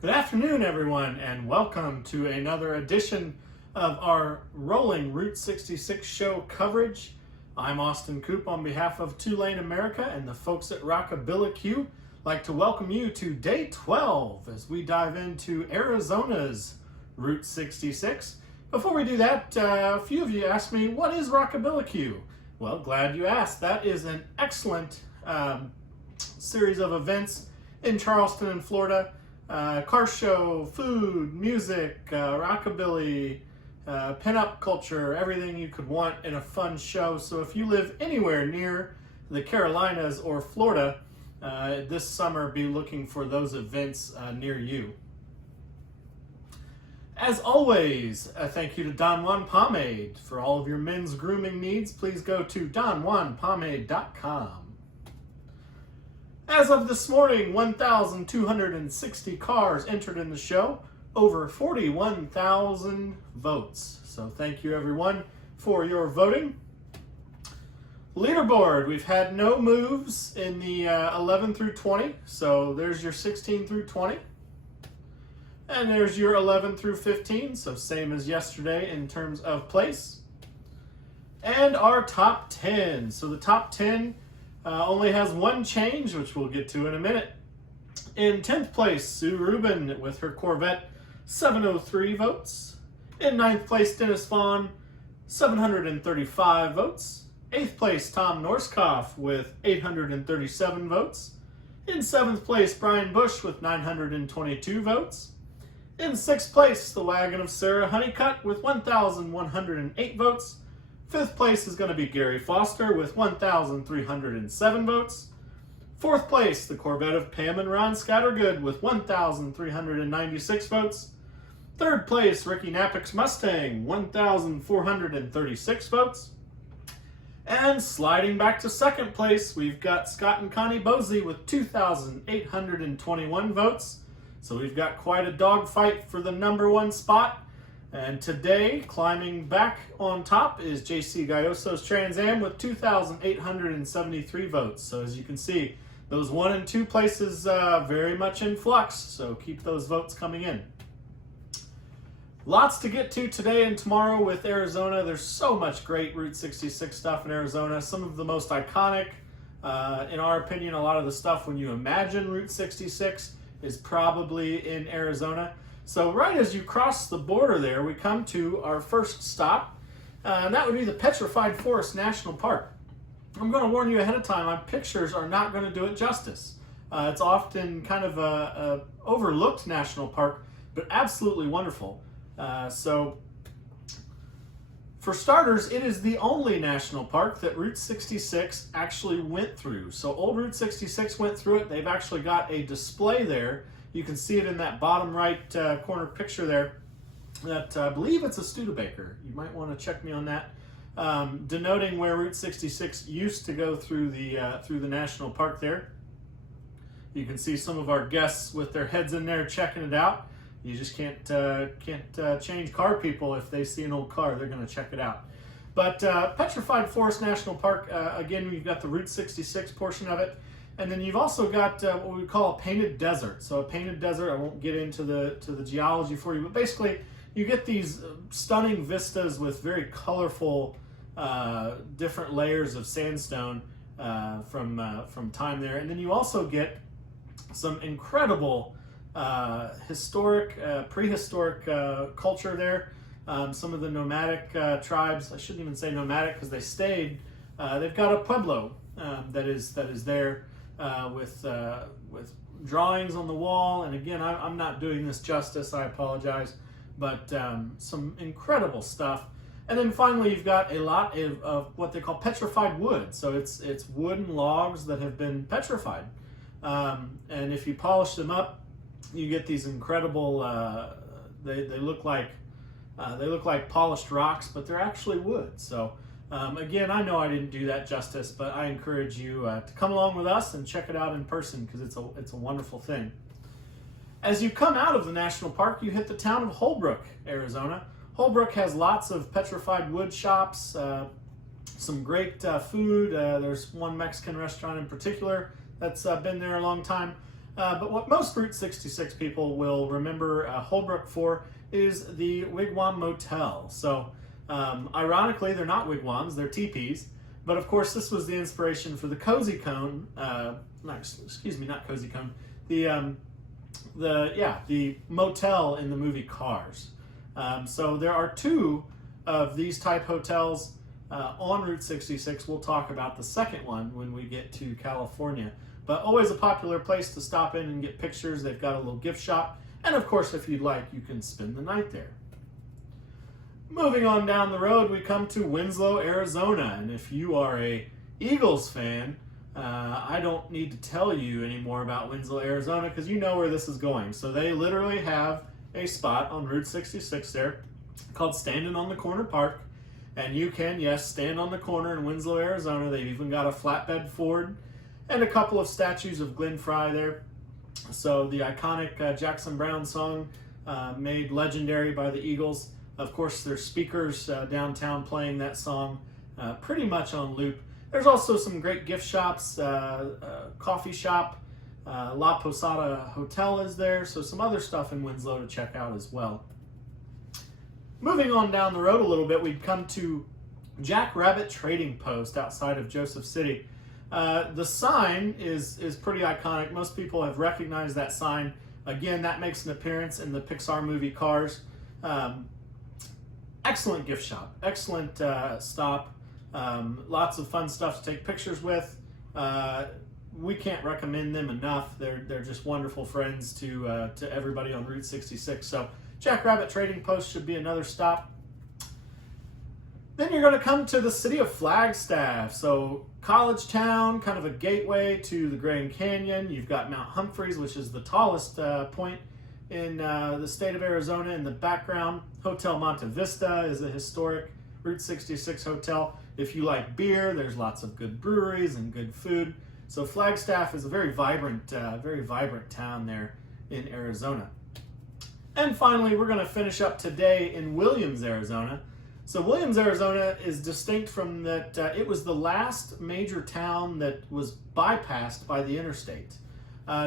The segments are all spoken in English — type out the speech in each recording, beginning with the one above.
Good afternoon, everyone, and welcome to another edition of our rolling Route 66 show coverage. I'm Austin Coop on behalf of Tulane America and the folks at Rockabilly Q. Like to welcome you to day 12 as we dive into Arizona's Route 66. Before we do that, a few of you asked me, what is Rockabilly Q? Well, glad you asked. That is an excellent series of events in Charleston and Florida. Car show, food, music, rockabilly, pinup culture, everything you could want in a fun show. So if you live anywhere near the Carolinas or Florida, this summer be looking for those events near you. As always, a thank you to Don Juan Pomade. For all of your men's grooming needs, please go to donjuanpomade.com. As of this morning, 1,260 cars entered in the show, over 41,000 votes. So thank you everyone for your voting. Leaderboard, we've had no moves in the 11 through 20, so there's your 16 through 20. And there's your 11 through 15, so same as yesterday in terms of place. And our top 10. So the top 10 only has one change, which we'll get to in a minute. In 10th place, Sue Rubin with her Corvette, 703 votes. In 9th place, Dennis Vaughn, 735 votes. 8th place, Tom Norskoff with 837 votes. In 7th place, Brian Bush with 922 votes. In 6th place, the wagon of Sarah Honeycutt with 1,108 votes. 5th place is going to be Gary Foster with 1,307 votes. 4th place, the Corvette of Pam and Ron Scattergood with 1,396 votes. 3rd place, Ricky Nappick's Mustang, 1,436 votes. And sliding back to 2nd place, we've got Scott and Connie Bosey with 2,821 votes. So we've got quite a dogfight for the number one spot. And today, climbing back on top is JC Galloso's Trans Am with 2,873 votes. So as you can see, those 1 and 2 places very much in flux. So keep those votes coming in. Lots to get to today and tomorrow with Arizona. There's so much great Route 66 stuff in Arizona. Some of the most iconic, in our opinion, a lot of the stuff when you imagine Route 66 is probably in Arizona. So right as you cross the border there, we come to our first stop, and that would be the Petrified Forest National Park. I'm going to warn you ahead of time, my pictures are not going to do it justice. It's often kind of a overlooked national park, but absolutely wonderful. So for starters, it is the only national park that Route 66 actually went through. So old Route 66 went through it. They've actually got a display there. You can see it in that bottom right corner picture there. That I believe it's a Studebaker. You might want to check me on that. Denoting where Route 66 used to go through the national park there. You can see some of our guests with their heads in there checking it out. You just can't change car people. If they see an old car, they're going to check it out. But Petrified Forest National Park, again, we've got the Route 66 portion of it. And then you've also got what we call a painted desert. So a painted desert, I won't get into the geology for you, but basically you get these stunning vistas with very colorful different layers of sandstone from time there. And then you also get some incredible historic, prehistoric culture there. Some of the nomadic tribes, I shouldn't even say nomadic because they stayed. They've got a pueblo that is there. With drawings on the wall, and again, I'm not doing this justice, I apologize, but some incredible stuff. And then finally, you've got a lot of what they call petrified wood. So it's wooden logs that have been petrified, and if you polish them up, you get these incredible. They look like polished rocks, but they're actually wood. So. Again, I know I didn't do that justice, but I encourage you to come along with us and check it out in person because it's a wonderful thing. As you come out of the national park, you hit the town of Holbrook, Arizona. Holbrook has lots of petrified wood shops, some great food. There's one Mexican restaurant in particular that's been there a long time. But what most Route 66 people will remember Holbrook for is the Wigwam Motel. So, ironically, they're not wigwams, they're teepees. But of course, this was the inspiration for the Cozy Cone. Not Cozy Cone. The motel in the movie Cars. So there are two of these type hotels on Route 66. We'll talk about the second one when we get to California. But always a popular place to stop in and get pictures. They've got a little gift shop. And of course, if you'd like, you can spend the night there. Moving on down the road, we come to Winslow, Arizona. And if you are a Eagles fan, I don't need to tell you any more about Winslow, Arizona, because you know where this is going. So they literally have a spot on Route 66 there called Standing on the Corner Park. And you can, yes, stand on the corner in Winslow, Arizona. They've even got a flatbed Ford and a couple of statues of Glenn Frey there. So the iconic Jackson Browne song made legendary by the Eagles. Of course, there's speakers downtown playing that song pretty much on loop. There's also some great gift shops, coffee shop, La Posada Hotel is there, so some other stuff in Winslow to check out as well. Moving on down the road a little bit, we'd come to Jack Rabbit Trading Post outside of Joseph City. The sign is pretty iconic. Most people have recognized that sign. Again, that makes an appearance in the Pixar movie Cars. Excellent gift shop, excellent stop, lots of fun stuff to take pictures with. We can't recommend them enough. They're just wonderful friends to everybody on Route 66. So Jack Rabbit Trading Post should be another stop. Then you're going to come to the city of Flagstaff. So college town, kind of a gateway to the Grand Canyon. You've got Mount Humphreys, which is the tallest point in the state of Arizona. In the background, Hotel Monte Vista is a historic Route 66 hotel. If you like beer, there's lots of good breweries and good food. So Flagstaff is a very vibrant town there in Arizona. And finally, we're going to finish up today in Williams, Arizona. So Williams, Arizona is distinct from that it was the last major town that was bypassed by the interstate.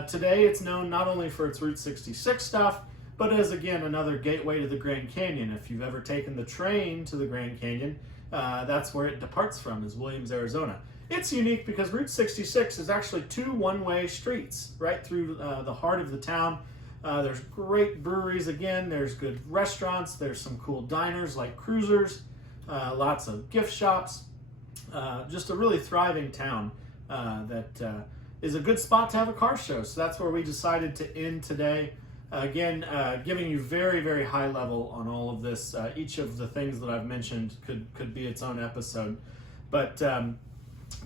Today it's known not only for its Route 66 stuff, but as again another gateway to the Grand Canyon. If you've ever taken the train to the Grand Canyon, that's where it departs from, is Williams, Arizona. It's unique because Route 66 is actually two one-way streets right through the heart of the town. There's great breweries again, there's good restaurants, there's some cool diners like Cruisers, lots of gift shops, just a really thriving town that is a good spot to have a car show. So that's where we decided to end today. Again, giving you very, very high level on all of this. Each of the things that I've mentioned could be its own episode. But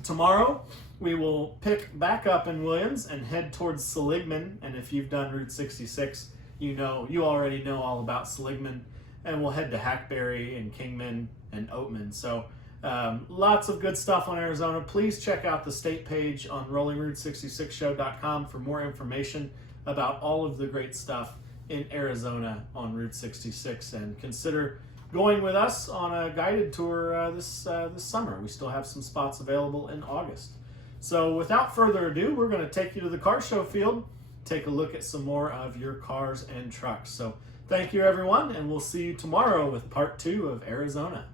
tomorrow, we will pick back up in Williams and head towards Seligman. And if you've done Route 66, you already know all about Seligman. And we'll head to Hackberry and Kingman and Oatman. So lots of good stuff on Arizona. Please check out the state page on rollingroute66show.com for more information about all of the great stuff in Arizona on Route 66. And consider going with us on a guided tour this summer. We still have some spots available in August. So without further ado, we're going to take you to the car show field, take a look at some more of your cars and trucks. So thank you, everyone, and we'll see you tomorrow with part 2 of Arizona.